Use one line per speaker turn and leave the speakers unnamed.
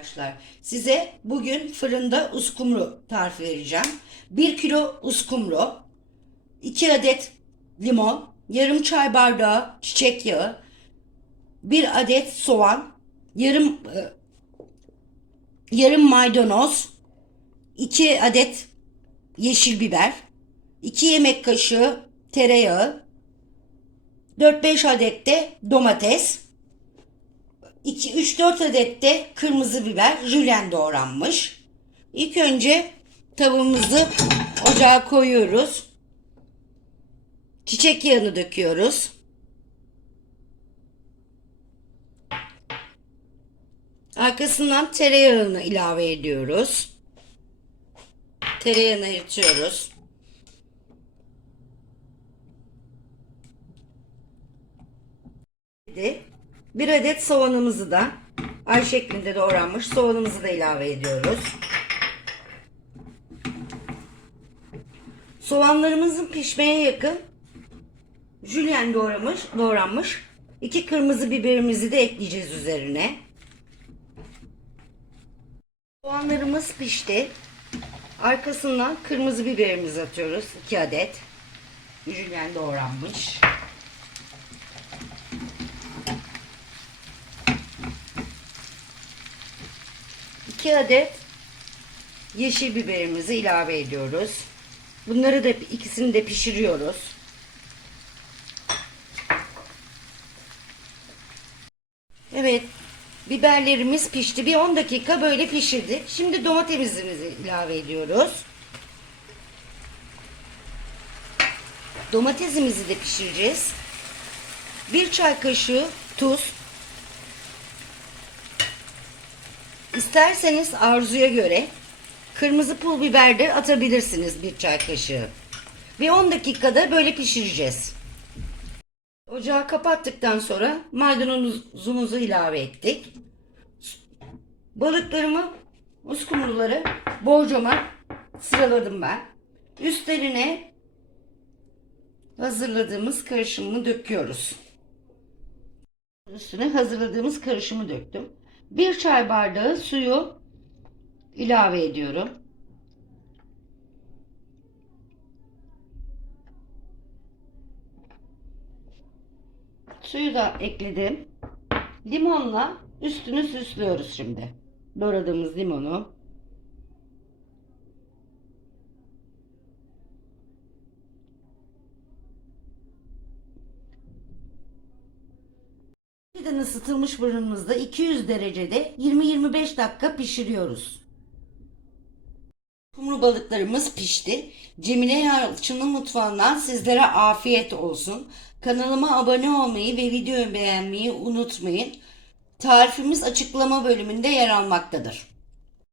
Arkadaşlar size bugün fırında uskumru tarifi vereceğim. 1 kilo uskumru, 2 adet limon, yarım çay bardağı çiçek yağı, 1 adet soğan, yarım e, yarım maydanoz, 2 adet yeşil biber, 2 yemek kaşığı tereyağı, 4-5 adet de domates, 3-4 adet de kırmızı biber jülyen doğranmış. İlk önce tavuğumuzu ocağa koyuyoruz. Çiçek yağını döküyoruz. Arkasından tereyağını ilave ediyoruz. Tereyağını eritiyoruz. Şimdi bir adet soğanımızı da ay şeklinde doğranmış soğanımızı da ilave ediyoruz. Soğanlarımızın pişmeye yakın jülyen doğramış, doğranmış iki kırmızı biberimizi de ekleyeceğiz üzerine. Soğanlarımız pişti. Arkasından kırmızı biberimizi atıyoruz. 2 adet. Jülyen doğranmış. İki adet yeşil biberimizi ilave ediyoruz. Bunları da ikisini de pişiriyoruz. Evet. Biberlerimiz pişti. Bir 10 dakika böyle pişirdik. Şimdi domatesimizi ilave ediyoruz. Domatesimizi de pişireceğiz. Bir çay kaşığı tuz. İsterseniz arzuya göre kırmızı pul biber de atabilirsiniz bir çay kaşığı. Ve 10 dakikada böyle pişireceğiz. Ocağı kapattıktan sonra maydanozumuzu ilave ettik. Balıklarımı, uskumruları borcama sıraladım ben. Üstlerine hazırladığımız karışımı döküyoruz. Üstüne hazırladığımız karışımı döktüm. Bir çay bardağı suyu ilave ediyorum. Suyu da ekledim. Limonla üstünü süslüyoruz şimdi. Doğradığımız limonu. Önceden ısıtılmış fırınımızda 200 derecede 20-25 dakika pişiriyoruz. Kumru balıklarımız pişti. Cemile Yalçın'ın mutfağından sizlere afiyet olsun. Kanalıma abone olmayı ve videoyu beğenmeyi unutmayın. Tarifimiz açıklama bölümünde yer almaktadır.